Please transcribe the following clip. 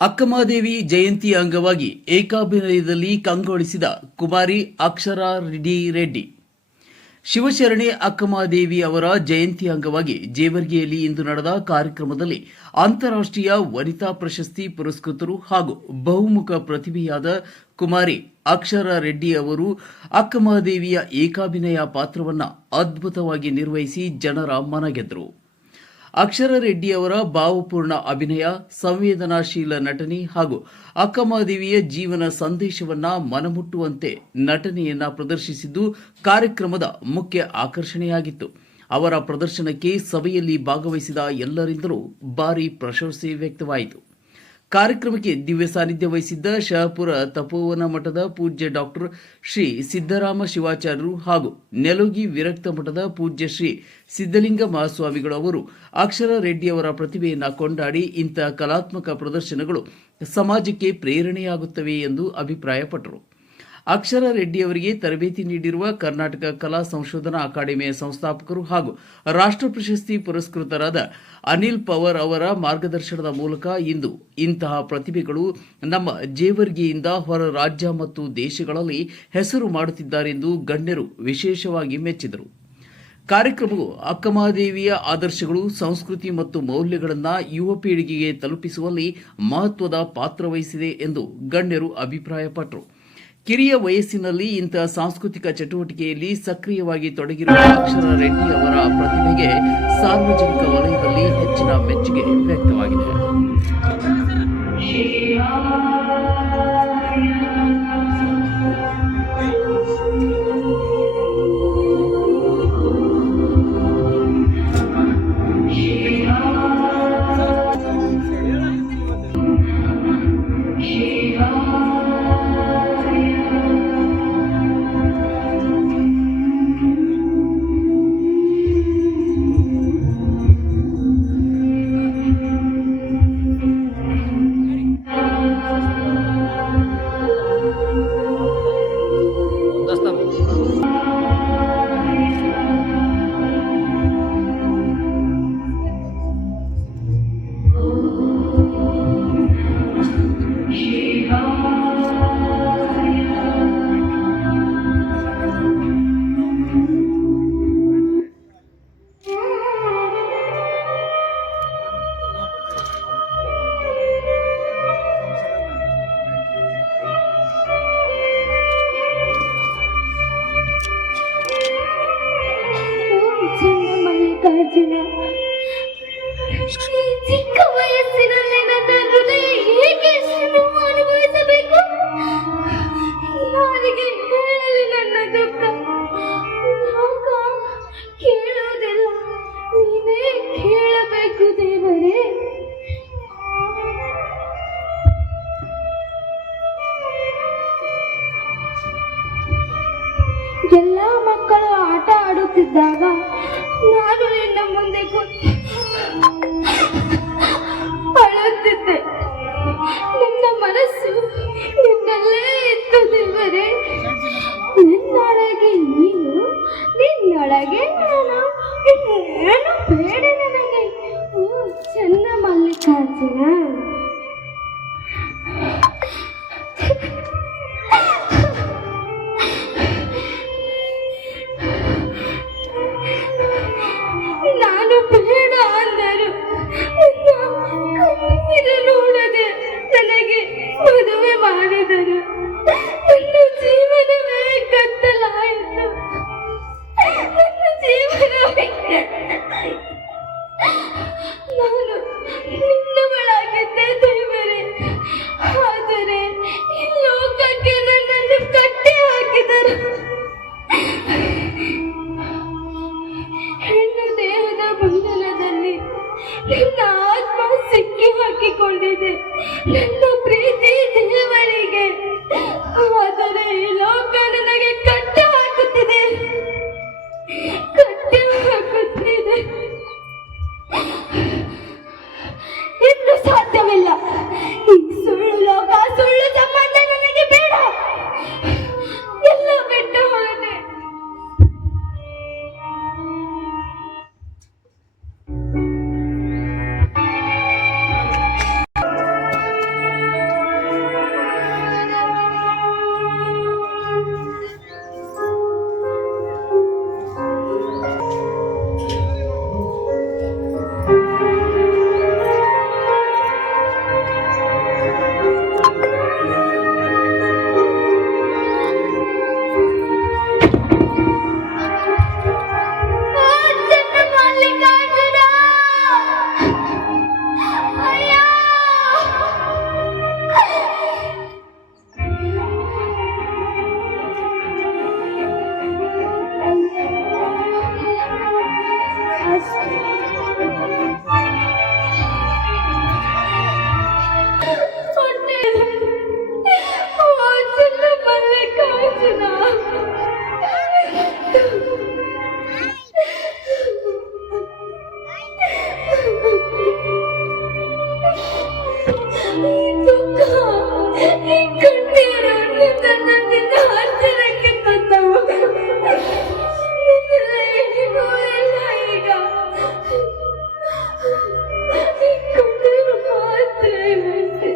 ಅಕ್ಕಮಹಾದೇವಿ ಜಯಂತಿ ಅಂಗವಾಗಿ ಏಕಾಭಿನಯದಲ್ಲಿ ಕಂಗೊಳಿಸಿದ ಕುಮಾರಿ ಅಕ್ಷರಾ ರೆಡ್ಡಿ. ಶಿವಶರಣೆ ಅಕ್ಕಮಹಾದೇವಿ ಅವರ ಜಯಂತಿ ಅಂಗವಾಗಿ ಜೇವರ್ಗಿಯಲ್ಲಿ ಇಂದು ನಡೆದ ಕಾರ್ಯಕ್ರಮದಲ್ಲಿ ಅಂತಾರಾಷ್ಟ್ರೀಯ ವನಿತಾ ಪ್ರಶಸ್ತಿ ಪುರಸ್ಕೃತರು ಹಾಗೂ ಬಹುಮುಖ ಪ್ರತಿಭೆಯಾದ ಕುಮಾರಿ ಅಕ್ಷರಾ ರೆಡ್ಡಿ ಅವರು ಅಕ್ಕಮಹಾದೇವಿಯ ಏಕಾಭಿನಯ ಪಾತ್ರವನ್ನು ಅದ್ಭುತವಾಗಿ ನಿರ್ವಹಿಸಿ ಜನರ ಮನಗೆದ್ದರು. ಅಕ್ಷರಾ ರೆಡ್ಡಿ ಅವರ ಭಾವಪೂರ್ಣ ಅಭಿನಯ, ಸಂವೇದನಾಶೀಲ ನಟನೆ ಹಾಗೂ ಅಕ್ಕಮಹಾದೇವಿಯ ಜೀವನ ಸಂದೇಶವನ್ನ ಮನಮುಟ್ಟುವಂತೆ ನಟನೆಯನ್ನ ಪ್ರದರ್ಶಿಸಿದ್ದು ಕಾರ್ಯಕ್ರಮದ ಮುಖ್ಯ ಆಕರ್ಷಣೆಯಾಗಿತ್ತು. ಅವರ ಪ್ರದರ್ಶನಕ್ಕೆ ಸಭೆಯಲ್ಲಿ ಭಾಗವಹಿಸಿದ ಎಲ್ಲರಿಂದಲೂ ಭಾರೀ ಪ್ರಶಂಸೆ ವ್ಯಕ್ತವಾಯಿತು. ಕಾರ್ಯಕ್ರಮಕ್ಕೆ ದಿವ್ಯ ಸಾನ್ನಿಧ್ಯ ವಹಿಸಿದ್ದ ಶಹಪುರ ತಪೋವನ ಮಠದ ಪೂಜ್ಯ ಡಾಕ್ಟರ್ ಶ್ರೀ ಸಿದ್ದರಾಮ ಶಿವಾಚಾರ್ಯರು ಹಾಗೂ ನೆಲೋಗಿ ವಿರಕ್ತ ಮಠದ ಪೂಜ್ಯ ಶ್ರೀ ಸಿದ್ದಲಿಂಗ ಮಹಾಸ್ವಾಮಿಗಳು ಅವರು ಅಕ್ಷರಾ ರೆಡ್ಡಿ ಅವರ ಪ್ರತಿಭೆಯನ್ನು ಕೊಂಡಾಡಿ ಇಂತಹ ಕಲಾತ್ಮಕ ಪ್ರದರ್ಶನಗಳು ಸಮಾಜಕ್ಕೆ ಪ್ರೇರಣೆಯಾಗುತ್ತವೆ ಎಂದು ಅಭಿಪ್ರಾಯಪಟ್ಟರು. ಅಕ್ಷರಾ ರೆಡ್ಡಿ ಅವರಿಗೆ ತರಬೇತಿ ನೀಡಿರುವ ಕರ್ನಾಟಕ ಕಲಾ ಸಂಶೋಧನಾ ಅಕಾಡೆಮಿಯ ಸಂಸ್ಥಾಪಕರು ಹಾಗೂ ರಾಷ್ಟ್ರ ಪ್ರಶಸ್ತಿ ಪುರಸ್ಕೃತರಾದ ಅನಿಲ್ ಪವರ್ ಅವರ ಮಾರ್ಗದರ್ಶನದ ಮೂಲಕ ಇಂದು ಇಂತಹ ಪ್ರತಿಭೆಗಳು ನಮ್ಮ ಜೇವರ್ಗಿಯಿಂದ ಹೊರ ರಾಜ್ಯ ಮತ್ತು ದೇಶಗಳಲ್ಲಿ ಹೆಸರು ಮಾಡುತ್ತಿದ್ದಾರೆಂದು ಗಣ್ಯರು ವಿಶೇಷವಾಗಿ ಮೆಚ್ಚಿದರು. ಕಾರ್ಯಕ್ರಮವು ಅಕ್ಕಮಹಾದೇವಿಯ ಆದರ್ಶಗಳು, ಸಂಸ್ಕೃತಿ ಮತ್ತು ಮೌಲ್ಯಗಳನ್ನು ಯುವ ಪೀಳಿಗೆಗೆ ತಲುಪಿಸುವಲ್ಲಿ ಮಹತ್ವದ ಪಾತ್ರ ವಹಿಸಿದೆ ಎಂದು ಗಣ್ಯರು ಅಭಿಪ್ರಾಯಪಟ್ಟರು. ಕಿರಿಯ ವಯಸ್ಸಿನಲ್ಲಿ ಇಂತಹ ಸಾಂಸ್ಕೃತಿಕ ಚಟುವಟಿಕೆಯಲ್ಲಿ ಸಕ್ರಿಯವಾಗಿ ತೊಡಗಿರುವ ಅಕ್ಷರಾ ರೆಡ್ಡಿ ಅವರ ಪ್ರತಿಭೆಗೆ ಸಾರ್ವಜನಿಕ ವಲಯದಲ್ಲಿ ಹೆಚ್ಚಿನ ಮೆಚ್ಚುಗೆ ವ್ಯಕ್ತವಾಗಿದೆ. ಚಿಕ್ಕ ವಯಸ್ಸಿನಲ್ಲಿ ನನ್ನ ಹೃದಯ ಹೇಗೆ ಅನುಭವಿಸಬೇಕು? ಯಾರಿಗೆ ಹೇಳಲಿ ನನ್ನ ದುಃಖ? ಲೋಕ ಕೇಳುವುದಿಲ್ಲ, ನೀನೇ ಕೇಳಬೇಕು ದೇವರೇ. ಎಲ್ಲ ಮಕ್ಕಳು ಆಟ ಆಡುತ್ತಿದ್ದಾಗ ನಾನು ನಿನ್ನ ಮುಂದೆ ಅಳುತ್ತಿದ್ದೆ. ನನ್ನ ಮನಸ್ಸು ನಿನ್ನಲ್ಲೇ ಇತ್ತು ದೇವರೇ. ನಿನ್ನೊಳಗೆ ನೀನು, ನಿನ್ನೊಳಗೆ ನಾನು, ಏನು ಬೇಡ ನನಗೆ. ಓ ಚೆನ್ನ ಮಲ್ಲಿಕಾರ್ಜುನ. ನಾನು ಬೇಡ ಅಂದರು, ಕಣ್ಣೀರು ನೋಡದೆ ನನಗೆ ಮದುವೆ ಮಾಡಿದರು. ನನ್ನ ಜೀವನವೇ ಕತ್ತಲಾಯಿತು, ನನ್ನ ಜೀವನವೇ ಕತ್ತಲಾಯಿತು. ನಾನು ನಿನ್ನವಳಾಗಿದ್ದೆ ದೇವರೇ, ಆದರೆ ಈ ಲೋಕಕ್ಕೆ ನನ್ನನ್ನು ಕಟ್ಟಿ ಹಾಕಿದರು. ಹೆಣ್ಣು ದೇಹದ ಬಂಧನದಲ್ಲಿ ನನ್ನ ಆತ್ಮ ಸಿಕ್ಕಿ ಹಾಕಿಕೊಂಡಿದೆ, ನನ್ನ ಪ್ರೀತಿ ದೇವರಿಗೆ. ಆದರೆ ಈ ಲೋಕ ನನಗೆ ಕಟ್ಟಿ ಹಾಕುತ್ತಿದೆ, ಕಟ್ಟಿ ಹಾಕುತ್ತಿದೆ. ಇನ್ನು ಸಾಧ್ಯವಿಲ್ಲ. ಈ ಸುಳ್ಳು ಲೋಕ, ಸುಳ್ಳು ಸಂಬಂಧ ನನಗೆ ಬೇಡ. ಎಲ್ಲ ಬಿಟ್ಟು ಹೊರಟೆ. ಚಿನ್ನ ಮಲ್ಲಿಕಾರ್ಜುನ, ದುಃಖ, ಈ ಕಣ್ಣೀರು ನಿನ್ನ ಹತ್ತಿರಕ್ಕೆ ತಂದವು. ನಿನ್ನೆಲ್ಲ ಹೇಗೋ ಎಲ್ಲ ಈಗ ಈ ಕಣ್ಣೀರು ಮಾತ್ರ ಇರುತ್ತೆ.